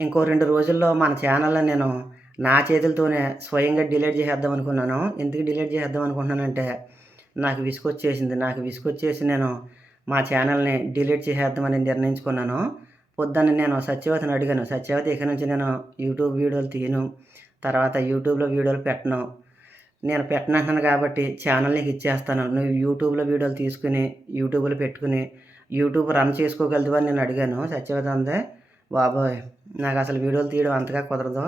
ఇంకో రెండు రోజుల్లో మన ఛానల్ని నేను నా చేతులతోనే స్వయంగా డిలీట్ చేసేద్దాం అనుకున్నాను. ఎందుకు డిలీట్ చేసేద్దాం అనుకుంటున్నానంటే నాకు విసుకొచ్చేసింది నాకు విసుగొచ్చేసి నేను మా ఛానల్ని డిలీట్ చేసేద్దామని నిర్ణయించుకున్నాను. పొద్దున్న నేను సత్యవతిని అడిగాను. సత్యవతి ఇక నుంచి నేను యూట్యూబ్ వీడియోలు తీయను. తర్వాత యూట్యూబ్లో వీడియోలు పెట్టను. నేను పెట్టనంటున్నాను కాబట్టి ఛానల్ నీకు ఇచ్చేస్తాను నువ్వు యూట్యూబ్లో వీడియోలు తీసుకుని యూట్యూబ్లో పెట్టుకుని యూట్యూబ్ రన్ చేసుకోగలదు అని నేను అడిగాను. సత్యవతి అందే బాబోయ్ నాకు అసలు వీడియోలు తీయడం అంతగా కుదరదు.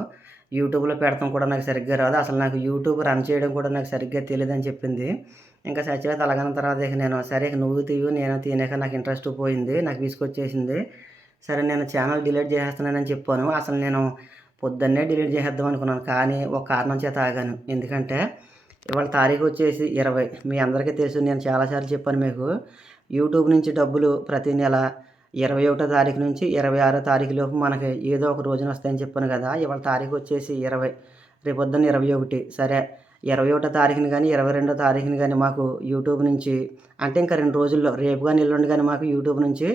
యూట్యూబ్లో పెడతాం కూడా నాకు సరిగ్గా రాదు. అసలు నాకు యూట్యూబ్ రన్ చేయడం కూడా నాకు సరిగ్గా తెలియదు అని చెప్పింది. ఇంకా సచివేత అలాగన్న తర్వాత ఇక నేను సరే ఇక నువ్వు తీయు నేను తీయనాక నాకు ఇంట్రెస్ట్ పోయింది నాకు విసుకొచ్చేసింది సరే నేను ఛానల్ డిలీట్ చేసేస్తున్నానని చెప్పాను. అసలు నేను పొద్దున్నే డిలీట్ చేసేద్దాం అనుకున్నాను కానీ ఒక కారణం చేత ఆగాను. ఎందుకంటే ఇవాళ తారీఖు వచ్చేసి ఇరవై. మీ అందరికీ తెలుసు నేను చాలాసార్లు చెప్పాను మీకు. యూట్యూబ్ నుంచి డబ్బులు ప్రతి నెల ఇరవై ఒకటో తారీఖు నుంచి ఇరవై ఆరో తారీఖు లోపు మనకి ఏదో ఒక రోజున వస్తాయని చెప్పాను కదా ఇవాళ తారీఖు వచ్చేసి ఇరవై. రేపొద్దున ఇరవై ఒకటి. సరే ఇరవై ఒకటో తారీఖుని కానీ ఇరవై రెండో తారీఖుని కానీ మాకు యూట్యూబ్ నుంచి అంటే ఇంకా రెండు రోజుల్లో రేపు కానీ ఎల్లుండి కానీ మాకు యూట్యూబ్ నుంచి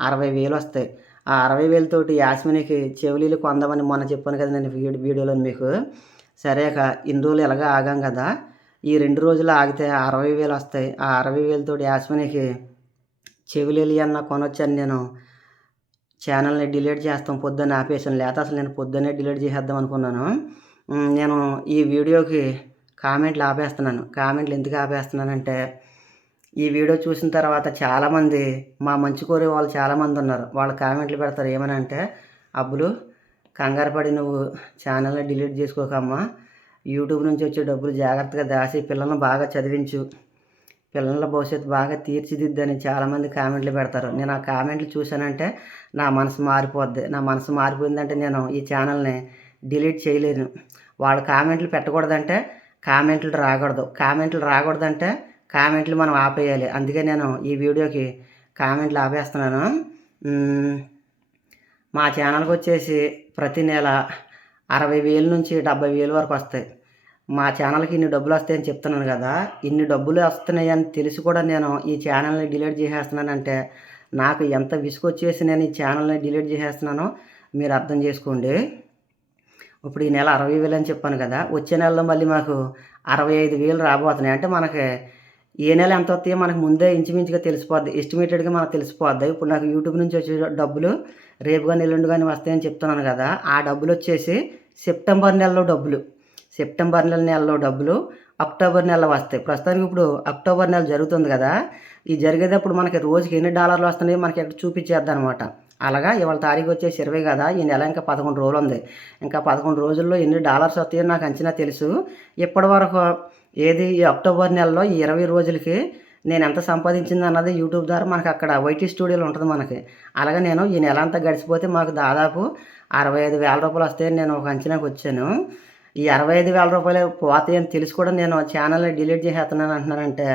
అరవై వేలు వస్తాయి. ఆ అరవై వేలతోటి యాస్మినికి చెవులీలు కొందామని మొన్న చెప్పాను కదా నేను వీడియో వీడియోలో మీకు. సరే ఇన్ని రోజులు ఎలాగ ఆగాం కదా ఈ రెండు రోజులు ఆగితే ఆ అరవై వేలు వస్తాయి. ఆ అరవై వేలతోటి యాస్మినికి చెవిలేలి అన్న కొనొచ్చాను నేను. ఛానల్ని డిలీట్ చేస్తాం పొద్దున్న ఆపేసాను లేకపోతే అసలు నేను పొద్దున్నే డిలీట్ చేసేద్దాం అనుకున్నాను. నేను ఈ వీడియోకి కామెంట్లు ఆపేస్తున్నాను. కామెంట్లు ఎందుకు ఆపేస్తున్నానంటే ఈ వీడియో చూసిన తర్వాత చాలామంది మా మంచి కోరే వాళ్ళు చాలామంది ఉన్నారు. వాళ్ళు కామెంట్లు పెడతారు ఏమని అంటే అబ్బులు కంగారు పడి నువ్వు ఛానల్ని డిలీట్ చేసుకోకమ్మా. యూట్యూబ్ నుంచి వచ్చే డబ్బులు జాగ్రత్తగా దాచి పిల్లల్ని బాగా చదివించు. పిల్లల భవిష్యత్తు బాగా తీర్చిదిద్దని చాలామంది కామెంట్లు పెడతారు. నేను ఆ కామెంట్లు చూశానంటే నా మనసు మారిపోద్ది. నా మనసు మారిపోయిందంటే నేను ఈ ఛానల్ని డిలీట్ చేయలేను. వాళ్ళ కామెంట్లు పెట్టకూడదంటే కామెంట్లు రాకూడదు. కామెంట్లు రాకూడదంటే కామెంట్లు మనం ఆపేయాలి. అందుకే నేను ఈ వీడియోకి కామెంట్లు ఆపేస్తున్నాను. మా ఛానల్కి వచ్చేసి ప్రతి నెల అరవై వేల నుంచి డెబ్బై వేలు వరకు వస్తాయి. మా ఛానల్కి ఇన్ని డబ్బులు వస్తాయని చెప్తున్నాను కదా ఇన్ని డబ్బులు వస్తున్నాయని తెలిసి కూడా నేను ఈ ఛానల్ని డిలీట్ చేసేస్తున్నానంటే నాకు ఎంత విసుగొచ్చేసి నేను ఈ ఛానల్ని డిలీట్ చేసేస్తున్నానో మీరు అర్థం చేసుకోండి. ఇప్పుడు ఈ నెల అరవై వేలు అని చెప్పాను కదా వచ్చే నెలలో మళ్ళీ మాకు అరవై ఐదు వేలు రాబోతున్నాయి. అంటే మనకి ఏ నెల ఎంత వస్తాయో మనకు ముందే ఇంచుమించుగా తెలిసిపోద్ది ఎస్టిమేటెడ్గా మనకు తెలిసిపోద్ది. ఇప్పుడు నాకు యూట్యూబ్ నుంచి వచ్చే డబ్బులు రేపు కానీ ఎల్లుండి కానీ వస్తాయని చెప్తున్నాను కదా ఆ డబ్బులు వచ్చేసి సెప్టెంబర్ నెలలో డబ్బులు. సెప్టెంబర్ నెల నెలలో డబ్బులు అక్టోబర్ నెలలో వస్తాయి. ప్రస్తుతానికి ఇప్పుడు అక్టోబర్ నెల జరుగుతుంది కదా. ఈ జరిగేటప్పుడు మనకి రోజుకి ఎన్ని డాలర్లు వస్తున్నాయో మనకి ఎక్కడ చూపించేద్దాం అనమాట అలాగా ఇవాళ తారీఖు వచ్చేసి ఇరవై కదా. ఈ నెల ఇంకా పదకొండు రోజులు ఉంది. ఇంకా పదకొండు రోజుల్లో ఎన్ని డాలర్స్ వస్తాయో నాకు అంచనా తెలుసు. ఇప్పటి వరకు ఏది ఈ అక్టోబర్ నెలలో ఈ ఇరవై రోజులకి నేను ఎంత సంపాదించింది అన్నది యూట్యూబ్ ద్వారా మనకి అక్కడ వైటీ స్టూడియోలో ఉంటుంది మనకి. అలాగే నేను ఈ నెల అంతా గడిచిపోతే మాకు దాదాపు అరవై ఐదు వేల రూపాయలు వస్తాయని నేను ఒక అంచనాకు వచ్చాను. ఈ అరవై ఐదు వేల రూపాయలు పోతాయని తెలిసి కూడా నేను ఛానల్ డిలీట్ చేసేస్తున్నాను అంటున్నానంటే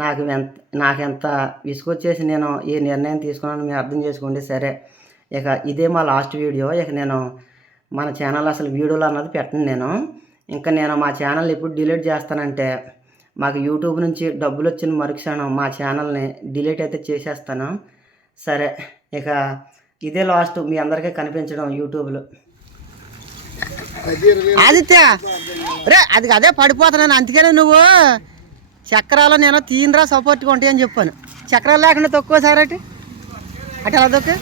నాకు ఎంత నాకు ఎంత విసుగొచ్చేసి నేను ఈ నిర్ణయం తీసుకున్నాను మీరు అర్థం చేసుకోండి. సరే ఇక ఇదే మా లాస్ట్ వీడియో ఇక నేను మన ఛానల్ అసలు వీడియోలు అన్నది పెట్టను నేను. ఇంకా నేను మా ఛానల్ ఎప్పుడు డిలీట్ చేస్తానంటే మాకు యూట్యూబ్ నుంచి డబ్బులు వచ్చిన మరుక్షణం మా ఛానల్ని డిలీట్ అయితే చేసేస్తాను. సరే ఇక ఇదే లాస్ట్ మీ అందరికీ కనిపించడం యూట్యూబ్లో ఆదిత్య రే అది అదే పడిపోతున్నాను అందుకనే నువ్వు చక్రాలు నేను తీనరా సపోర్ట్గా ఉంటాయని చెప్పాను. చక్రాలు లేకుండా తక్కువ సార్ అటు. అటు ఎలా తొక్కు?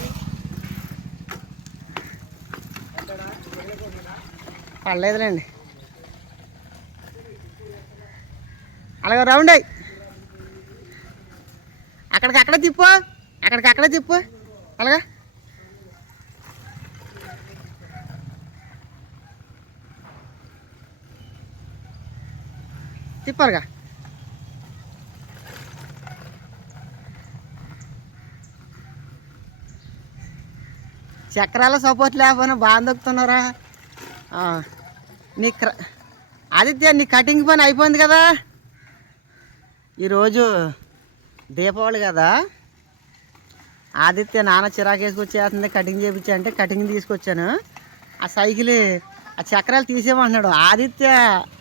పడలేదులేండి. అలాగే రౌండ్ అయ్యి అక్కడికి అక్కడ తిప్పు. అక్కడికి అక్కడ తిప్పు. అలాగా? తిప్పారుగా. చక్రాల సపోర్ట్ లేకపోయినా బాగా దొక్కుతున్నారా నీ క్ర ఆదిత్య నీ కటింగ్ పని అయిపోయింది కదా? ఈరోజు దీపావళి కదా? ఆదిత్య నాన్న చిరాకేసుకొచ్చేస్తుంది కటింగ్ చేయించా అంటే కటింగ్ తీసుకొచ్చాను. ఆ సైకిల్ ఆ చక్రాలు తీసేయమంటున్నాడు. ఆదిత్య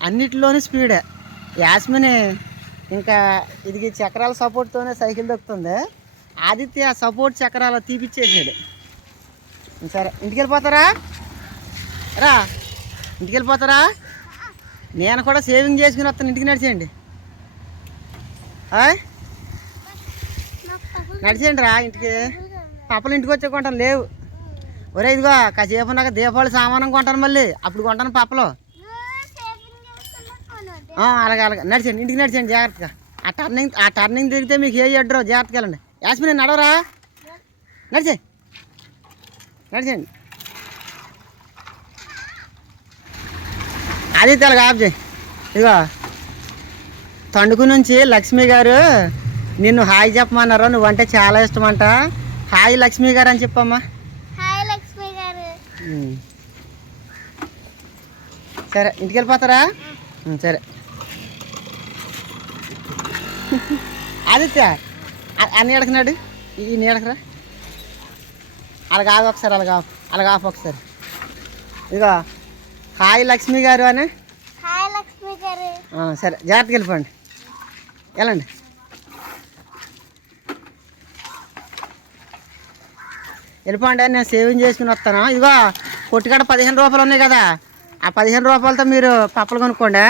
అన్నిటిలోని స్పీడే యాస్మిని ఇంకా ఇది చక్రాల సపోర్ట్తోనే సైకిల్ దొక్కుతుంది. ఆదిత్య సపోర్ట్ చక్రాలు తీపిచ్చేసాడు. సరే ఇంటికి వెళ్ళిపోతారా రా ఇంటికి వెళ్ళిపోతారా నేను కూడా సేవింగ్ చేసుకుని వస్తాను ఇంటికి నడిచేయండి. నడిచేయండి రా ఇంటికి. పప్పలు ఇంటికి వచ్చే కొంటాను లేవు. ఒరే ఇదిగో కాసేపు నాకు దీపావళి సామానం కొంటాను మళ్ళీ. అప్పుడు కొంటాను పాపలో. అలాగే అలాగే. నడిచండి ఇంటికి నడిచండి జాగ్రత్తగా. ఆ టర్నింగ్ ఆ టర్నింగ్ తిరిగితే మీకు ఏ అడ్డరో జాగ్రత్తగా వెళ్ళండి. యాస్మిన్ నేను నడవరా? నడిచే నడిచండి. అది తెలగ ఆఫ్ చేయి. ఇదిగో. తణుకు నుంచి లక్ష్మి గారు నిన్ను హాయ్ చెప్పమన్నారు. నువ్వంటే చాలా ఇష్టం అంట హాయ్ లక్ష్మి గారు అని చెప్పమ్మా. సరే ఇంటికి వెళ్ళిపోతారా? సరే. ఆదిత్య ఆ- ఆ నీడకు నాడు. ఈ నీడకురా అలాగ ఆగు ఒకసారి అలాగ ఆపు అలాగ ఆపు ఒకసారి. ఇదిగో హాయ్ లక్ష్మి గారు అని. సరే జాగ్రత్తగా వెళ్ళిపోండి. వెళ్ళండి. వెళ్ళిపోండి నేను సేవింగ్ చేసుకుని వస్తాను. ఇదిగో కొట్టుకాడ పదిహేను రూపాయలు ఉన్నాయి కదా. ఆ పదిహేను రూపాయలతో మీరు పప్పలు కొనుక్కోండి